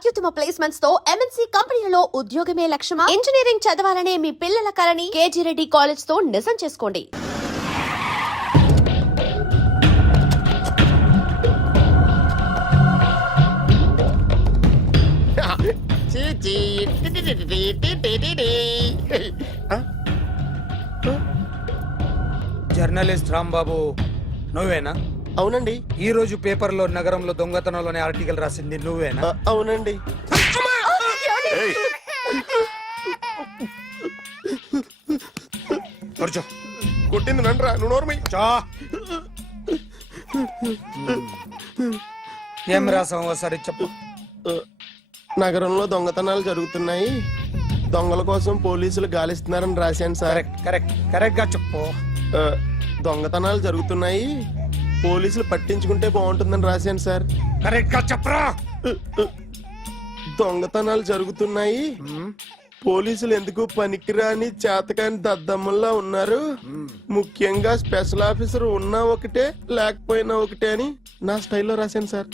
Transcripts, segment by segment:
అత్యుత్తమ ప్లేస్మెంట్స్ తో ఎంఎన్సీ కంపెనీలలో ఉద్యోగమే లక్ష్యమా? ఇంజనీరింగ్ చదవాలనే మీ పిల్లల కలని కేజీ రెడ్డి కాలేజ్ తో నిజం చేసుకోండి. జర్నలిస్ట్ రాంబాబు నువ్వేనా? అవునండి. ఈ రోజు పేపర్లో నగరంలో దొంగతనంలోనే ఆర్టికల్ రాసింది నువ్వేనా? అవునండి. కూర్చో. కొట్టింది నండ్రా, నువ్వు నోర్మి. చా. ఏం రాసావు ఒకసారి చెప్పు. నగరంలో దొంగతనాలు జరుగుతున్నాయి, దొంగల కోసం పోలీసులు గాలిస్తున్నారని రాశాను సార్. కరెక్ట్ గా చెప్పు. దొంగతనాలు జరుగుతున్నాయి, పోలీసులు పట్టించుకుంటే బాగుంటుందని రాశాను సార్. కరెక్ట్ గా చెప్పరా. దొంగతనాలు జరుగుతున్నాయి, పోలీసులు ఎందుకు పనికిరాని చేతకాని దద్దమ్మల్లా ఉన్నారు, ముఖ్యంగా స్పెషల్ ఆఫీసర్ ఉన్నా ఒకటే లేకపోయినా ఒకటే అని నా స్టైల్లో రాశాను సార్.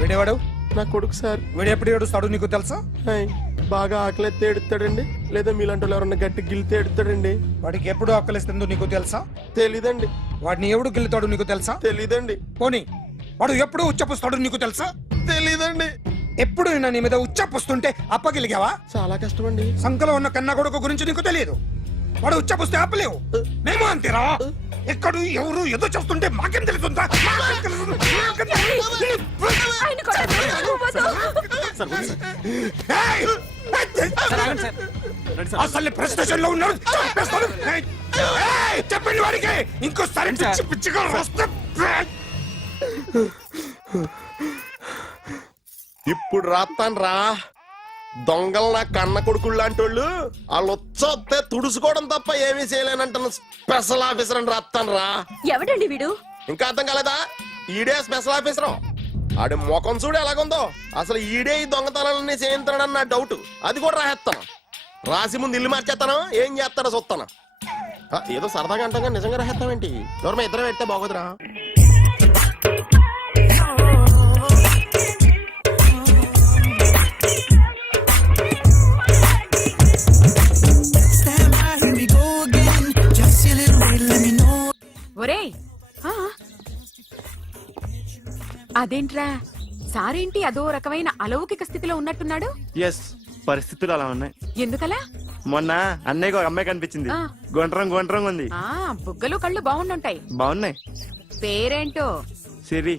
వీడేవాడు? నా కొడుకు సార్. వీడు ఎప్పుడు ఏడుస్తాడు నీకు తెలుసా? బాగా ఆకలిస్తే ఎడుతాడండి, లేదా మీలాంటి ఎవరన్నా గట్టి గిల్లితే ఎడుతాడండి. వాడికి ఎప్పుడు ఆకలిస్తుందో నీకు తెలుసా? తెలీదండి. వాడిని ఎవడు గిల్లుతాడు నీకు తెలుసా? తెలీదండి. పోనీ వాడు ఎప్పుడు ఉచ్చపుస్తాడు నీకు తెలుసా? తెలీదండి. ఎప్పుడు నీ మీద ఉచ్చపుస్తుంటే అప్పగిలిగావా? చాలా కష్టం అండి. సంకలో ఉన్న కన్న కొడుకు గురించి నీకు తెలియదు. వాడు ఉచ్చపుస్తే ఆపలేవు. మేము అంతేరా. ఎక్కడు ఎవరు ఏదో చేస్తుంటే మాకేం తెలుస్తుందా? అసలు ప్రెస్టేషన్ లో ఉన్నాడు. చెప్పండి వాడికి ఇంకోసారి పిచ్చి పిచ్చిగా వస్తే. ఇప్పుడు రాత్తాను రా. దొంగలు నా కన్న కొడుకులు లాంటి వాళ్ళు వాళ్ళు వచ్చొస్తే తుడుచుకోవడం తప్ప ఏమీ చేయలేనంటున్న స్పెషల్ ఆఫీసర్ అని రాత్తాను రా. ఎవడండి వీడు? ఇంకా అర్థం కాలేదా? ఈడే స్పెషల్ ఆఫీసర్. ఆడి ముఖం చూడు ఎలాగుందో. అసలు ఈడే ఈ దొంగతనాలన్నీ చేయించాడని నా డౌట్. అది కూడా రాసేస్తాను. రాసి ముందు ఇల్లు మార్చేస్తాను, ఏం చేస్తాడో చూస్తాను. ఏదో సరదాగా అంటాం కానీ నిజంగా రాసేస్తామేంటి? ఎవరన్నా ఇద్దరు పెడితే బాగోదురా. ఒరేయ్, అదేంట్రా సారేంటి అదో రకమైన అలౌకిక స్థితిలో ఉన్నట్టున్నాడు? ఎస్, పరిస్థితులు అలా ఉన్నాయి. ఎందుకలా? మొన్న అన్నయ్యకు ఒక అమ్మాయి కనిపించింది. గుండ్రం ఉంది. బుగ్గలు కళ్ళు బాగుండుంటాయి. బాగున్నాయి. పేరేంటో? సిరి.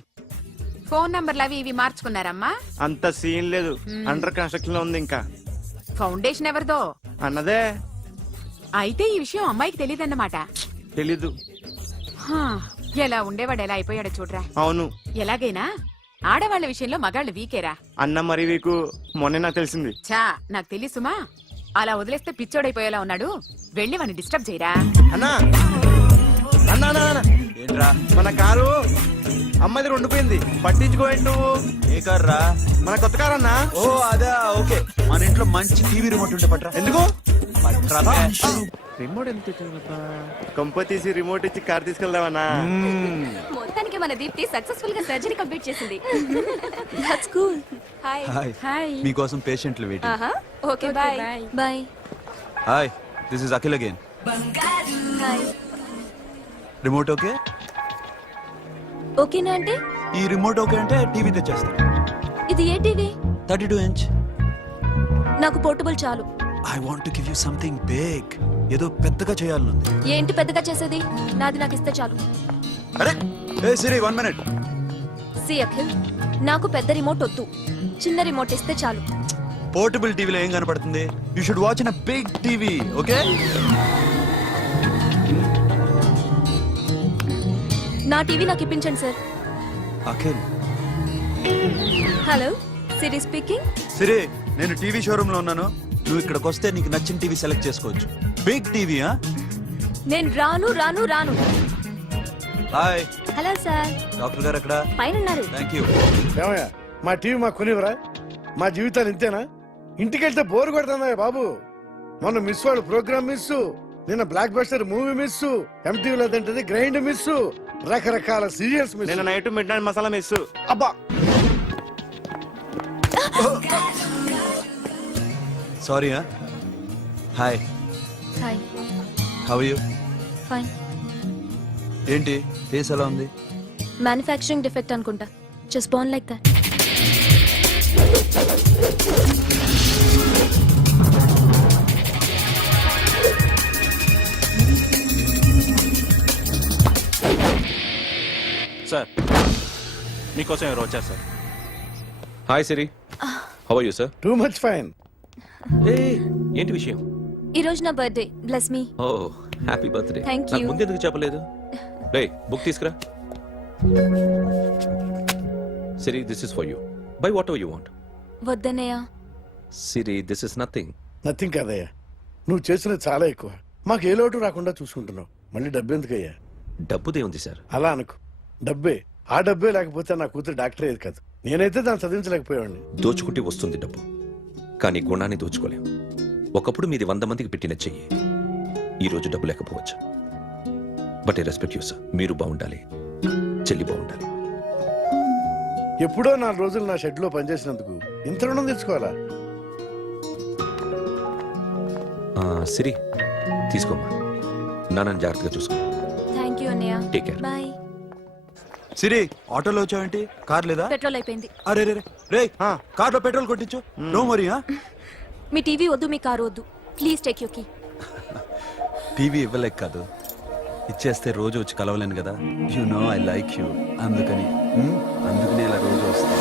ఫోన్ నంబర్లు అవి ఇవి మార్చుకున్నారమ్మా? అంత సీన్ లేదు, అండర్ కన్స్ట్రక్షన్ లో ఉంది. ఇంకా ఫౌండేషన్ ఎవరిదో? అన్నదే. అయితే ఈ విషయం అమ్మాయికి తెలియదన్నమాట. తెలీదు. ఎలా ఉండేవాడు ఎలా అయిపోయాడో చూడరా. అవును. ఎలాగైనా ఆడవాళ్ల విషయంలో మగాళ్ళు వీకేరా. అన్న మరి వీకు మొన్నే నాకు తెలిసింది. చా, నాకు తెలుసుమా. అలా వదిలేస్తే పిచ్చోడైపోయేలా ఉన్నాడు. వెళ్ళి వాడిని డిస్టర్బ్ చేయరా. అన్నా మన కారు అమ్మది ఉండిపోయింది, పట్టించుకోండి నువ్వు. ఏ కార్ రా? మన కొత్త కారు అన్నా. ఓ అదా, ఓకే. మన ఇంట్లో మంచి టీవీ రిమోట్ ఉంటే పట్రా. ఎందుకు? రిమోట్ ఎంత కంప తీసి రిమోట్ ఇచ్చి కార్ తీసుకెళ్దామన్నా. మొత్తానికి మన దీప్తి సక్సెస్ఫుల్ గా సర్జరీ కంప్లీట్ చేసింది. That's cool. హాయ్. హాయ్. మీకోసం పేషెంట్లు waiting. Okay, bye. Bye. Hi, this is Akhil again. Hi. Remote okay? ఓకేనా అంటే? ఈ రిమోట్ ఓకే అంటే టీవీ తెచ్చేస్తా. ఇది ఏ టీవీ? 32 inch. నాకు పోర్టబుల్ చాలు. I want to give you something big. ఏదో పెద్దగా చేయాలనుంది. ఏంటి పెద్దగా చేసేది? నాది నాకు ఇస్తే చాలు. అరే ఏ సిరి, 1 minute. సి అఖిల్, నాకు పెద్ద రిమోట్ వద్దు, చిన్న రిమోట్ ఇస్తే చాలు. పోర్టబుల్ టీవీలో ఏం కనపడుతుంది? You should watch in a big TV, okay? నా టీవీ నాకు ఇప్పించండి sir. Akhil. Hello, Siri speaking. Siri, నేను టీవీ షోరూమ్ లో ఉన్నాను. నువ్వు ఇక్కడికి వస్తే నీకు నచ్చిన టీవీ సెలెక్ట్ చేసుకోవచ్చు. Big TV. నేను రాను రాను రాను. హాయ్. Hello sir. డాక్టర్ గారు ఎక్కడ? పైన ఉన్నారు. థాంక్యూ. ఏమయ్యా, మా టీవీ మాకు కొనివరా? మా జీవితాలు ఇంతేనా? ఇంటికెళ్తే బోర్ కొడుతుందా బాబు? మొన్న మిస్ వాళ్ళు ప్రోగ్రామ్ మిస్, నిన్న బ్లాక్ బస్టర్ మూవీ మిస్, ఎంటీవీలో తింటది గ్రైండ్ మిస్, రకరకాల సీరియల్స్ మిస్. నిన్న night midnight masala miss. అబ్బా, sorry hi hi how you fine. ఏంటి ఫేస్ ఎలా ఉంది? మ్యానుఫ్యాక్చరింగ్ డిఫెక్ట్ అనుకుంటా. Just born like that. Sir మీకోసం ఎవరు వచ్చారు sir? Hi Siri, how are you sir? Too much fine. ఏంటి విషయం? ఈ రోజు నా birthday. Bless me. Oh happy birthday. Thank నాకు you. ముందు ఎందుకు చెప్పలేదు? రే బుక్ తీసుకురా. Siri, this is for you. Buy whatever you want. వద్దనయ్య. Siri, this is nothing. Nothing కాదయ్యా, నువ్వు చేసినది చాలా ఎక్కువ. మాకు ఏ లోటు రాకుండా చూసుకుంటున్నావు. మళ్ళీ డబ్బు ఎందుకయ్యా? డబ్బుదే ఉంది సార్. అలా అనుకు. డబ్బే. ఆ డబ్బే లేకపోతే నా కూతురు డాక్టర్ అయ్యేది కాదు. నేనైతే దాన్ని చదివించలేకపోయాడిని. దోచుకుంటే వస్తుంది డబ్బు, కానీ గుణాన్ని దోచుకోలేం. ఒకప్పుడు మీది 100 మందికి పెట్టిన చెయ్యి ఈ రోజు డబ్బు లేకపోవచ్చు. But I respect you sir. మీరు బాగుండాలి, చెల్లి బాగుండాలి. ఎప్పుడో 4 రోజులు నా షెడ్ లో పనిచేసినందుకు ఇంత రుణం తెచ్చుకోవాలా? సిరి, తీసుకోమ్మా. నాన్నని జాగ్రత్తగా చూసుకో. థ్యాంక్ యూ అన్నయ్య. Take care. బాయ్. సిరి, ఆటోలో వచ్చావేంటి? కార్ లేదా? పెట్రోల్ అయిపోయింది. అరే రే రే కార్లో పెట్రోల్ కొట్టించు. నో మరి. మీ టీవీ వద్దు, మీ కారు వద్దు. Please take you key. TV ఇవ్వలేక కాదు, ఇచ్చేస్తే రోజు వచ్చి కలవలేను కదా. You know I like you. అందుకని అందుకని ఇలా రోజు వస్తా.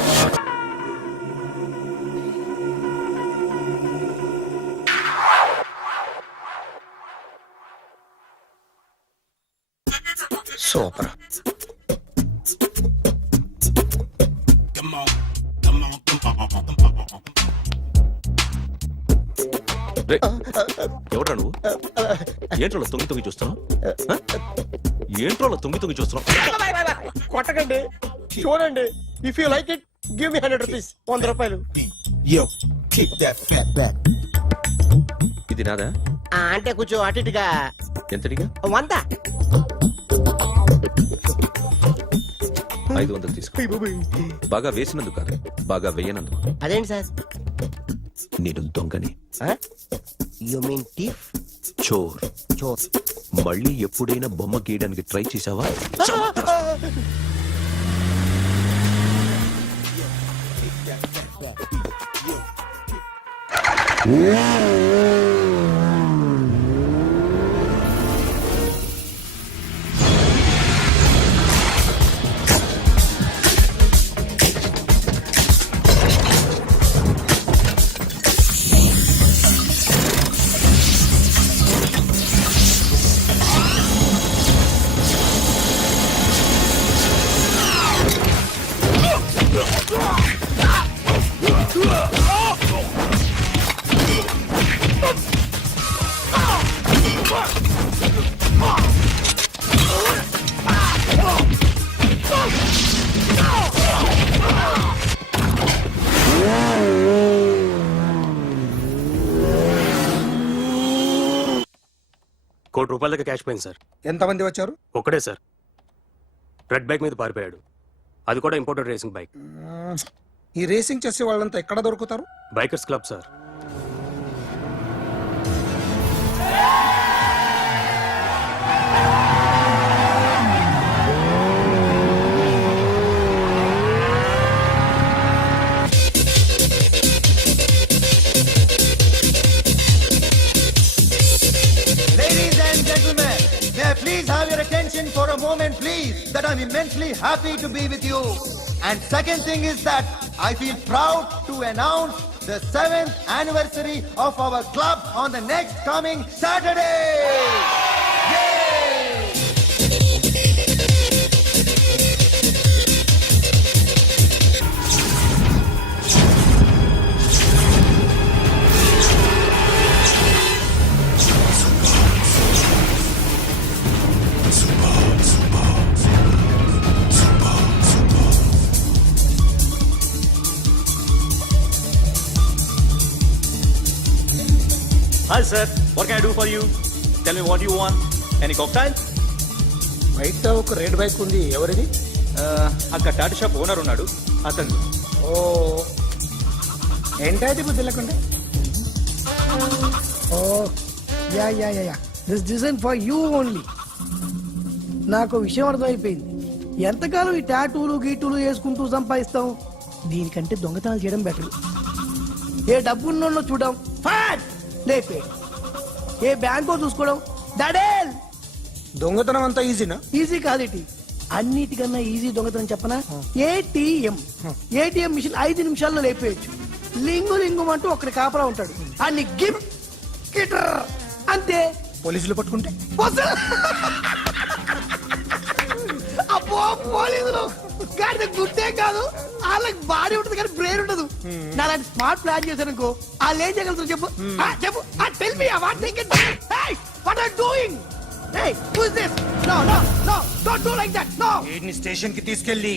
సూపర్. రే, ఎవడ్రా నువ్వు? ఏంట్రోలో తొంగి తొంగి చూస్తున్నావు? ఏంట్రోలో తొంగి తొంగి చూస్తున్నావు? కొట్టకండి, చూడండి. If you like it give me 100 rupees. 100 రూపాయలు. ఇది నాదా? అంటే కొంచెం అటు ఇటుగా. ఎంతడిగా? 100. 500 తీసుకో. బాగా వేసినందుకు కాదు, బాగా వేయనందుకు. అదేంటి సార్? నేను దొంగని. You mean thief? చోర్. చోర్. మళ్ళీ ఎప్పుడైనా బొమ్మ గీయడానికి ట్రై చేసావా? ₹1 కోటి క్యాష్ పోయింది సార్. ఎంతమంది వచ్చారు? ఒక్కడే సార్. రెడ్ బైక్ మీద పారిపోయాడు. అది కూడా ఇంపోర్టెడ్ రేసింగ్ బైక్. ఈ రేసింగ్ చేసే వాళ్ళంతా ఎక్కడ దొరుకుతారు? Bikers club sir. Ladies and gentlemen, may I please have your attention for a moment, please, that I'm immensely happy to be with you. And second thing is that I feel proud to announce the 7th anniversary of our club on the next coming Saturday. Yay! Hi sir, what can I do for you? Tell me what you want. Any cocktail? బయట ఒక red bike ఉంది, ఎవరిది? అక్కడ Tata shop owner ఉన్నాడు, అతను. ఓ ఏంటది బుద్ధి లేకుండా? Yeah yeah yeah yeah this design for you only. నాకు విషయం అర్థమైపోయింది. ఎంతకాలం ఈ టాటూలు గీటూలు వేసుకుంటూ సంపాదిస్తాం? దీనికంటే దొంగతనాలు చేయడం బెటర్. ఏ డబ్బున్నోళ్ళు చూడడం ఫాట్ లేపే, ఏ బ్యాంకో చూసుకోవడం దడేల్. దొంగతనం అంతా ఈజీనా? ఈజీ కాదేటి, అన్నిటికన్నా ఈజీ దొంగతనం చెప్పనా? ఏటీఎం. ఏటీఎం మిషన్ 5 నిమిషాల్లో లేపేయచ్చు. లింగు లింగు అంటూ ఒకటి కాపలా ఉంటాడు, అన్ని గిమ్ గిటర్ అంతే. పోలీసులు పట్టుకుంటే అబ్బో పోలీసులు గాడి గుట్టే కాదు, వాళ్ళకి బాడీ ఉంటుంది కానీ బ్రెయిన్ ఉండదు. నా లాంటి స్మార్ట్ ప్లాన్ చేశానుకో వాళ్ళు ఏం చేయగలుగుతారు చెప్పు? చెప్పు, tell me what they can. Hey what are doing? Hey who is this? No no no don't do like that. No. వీడిని స్టేషన్ కి తీసుకెళ్ళి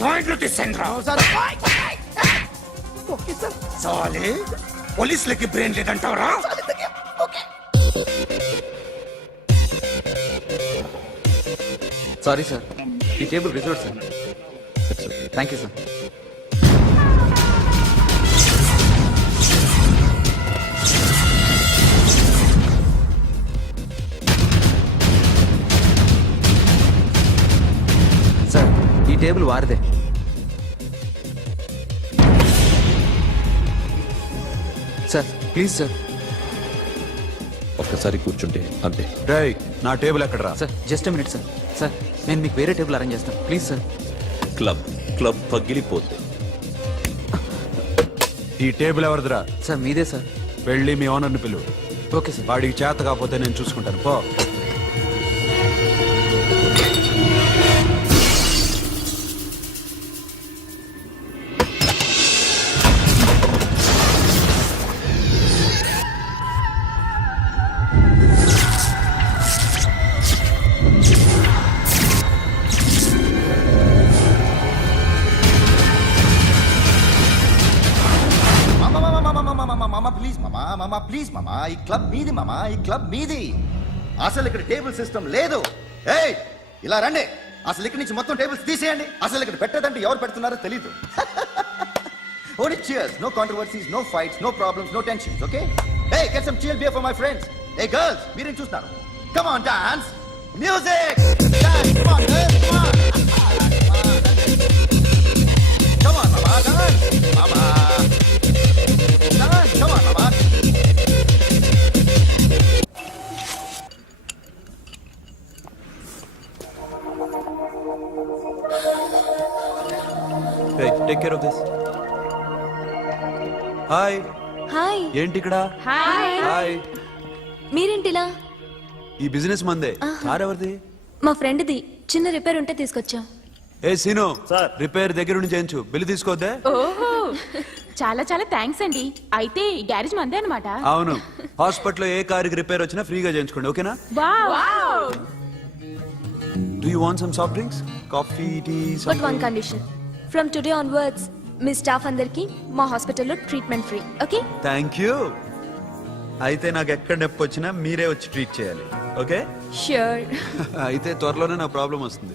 జాయింట్లు తీసేయండిరా. Sir okay sir. సాలే పోలీసులకి బ్రెయిన్ లేదంటావరా? ఓకే. సారీ సార్, ఈ table reserve sir. Thank you sir. Sir ఈ టేబుల్ వారిదే. Sir please sir. ఒక్కసారి కూర్చుంటే అంతే. రేయ్ నా టేబుల్ ఎక్కడరా? Sir just minute sir. Sir నేను మీకు వేరే టేబుల్ అరేంజ్ చేస్తాను ప్లీజ్ సార్. క్లబ్ క్లబ్ పగిలిపోతే ఈ టేబుల్ ఎవరిదిరా? సార్ మీదే సార్. వెళ్ళి మీ ఓనర్ని పిలువు. Okay sir. వాడికి చేత కాకపోతే నేను చూసుకుంటాను పో. మామా ప్లీజ్ మామా, ఈ క్లబ్ మీది మామా, ఈ క్లబ్ మీది. అసలు ఇక్కడ టేబుల్ సిస్టమ్ లేదు. ఏయ్ ఇలా రండి, అసలు ఇక్కడ నుంచి మొత్తం టేబుల్స్ తీసేయండి. అసలు ఇక్కడ పెట్టదంటే ఎవరు పెడుతున్నారో తెలీదు. Only cheers, no controversies, no fights, no problems, no tensions, okay? Hey, get some chill beer for my friends. Hey girls, మీరేం చూస్తున్నారు? Come on, dance. Music. Dance, come on, girls, come on. Come on, mama, dance. Mama. Dance, come on, mama. Take care of this. Hi. Hi. ఏంటి ఇక్కడ? Hi. Hi. మీరేంటిలా? ఈ business మందే. Car ఎవరిది? మా ఫ్రెండ్ది. చిన్న repair ఉంటే తీసుకొచ్చాం. ఏ సీను, రిపేర్ దగ్గర నుండి చేయించు. బిల్లు తీసుకోవద్దే? ఓహో చాలా చాలా థ్యాంక్స్ అండి. అయితే ఈ గ్యారేజ్ మందే అన్నమాట. అవును, హాస్పిటల్లో ఏ కారుకి రిపేర్ వచ్చినా ఫ్రీగా చేయించుకోండి, ఓకేనా? Wow. Do you want some soft drinks? Coffee, tea? But one condition, from today onwards మీ స్టాఫ్ అందరికి మా హాస్పిటల్లో treatment free, okay? Thank you. అయితే నాకు ఎక్కడ నొప్పి వచ్చినా మీరే వచ్చి ట్రీట్ చేయాలి, ఓకే? ష్యూర్. అయితే త్వరలోనే నా ప్రాబ్లం వస్తుంది.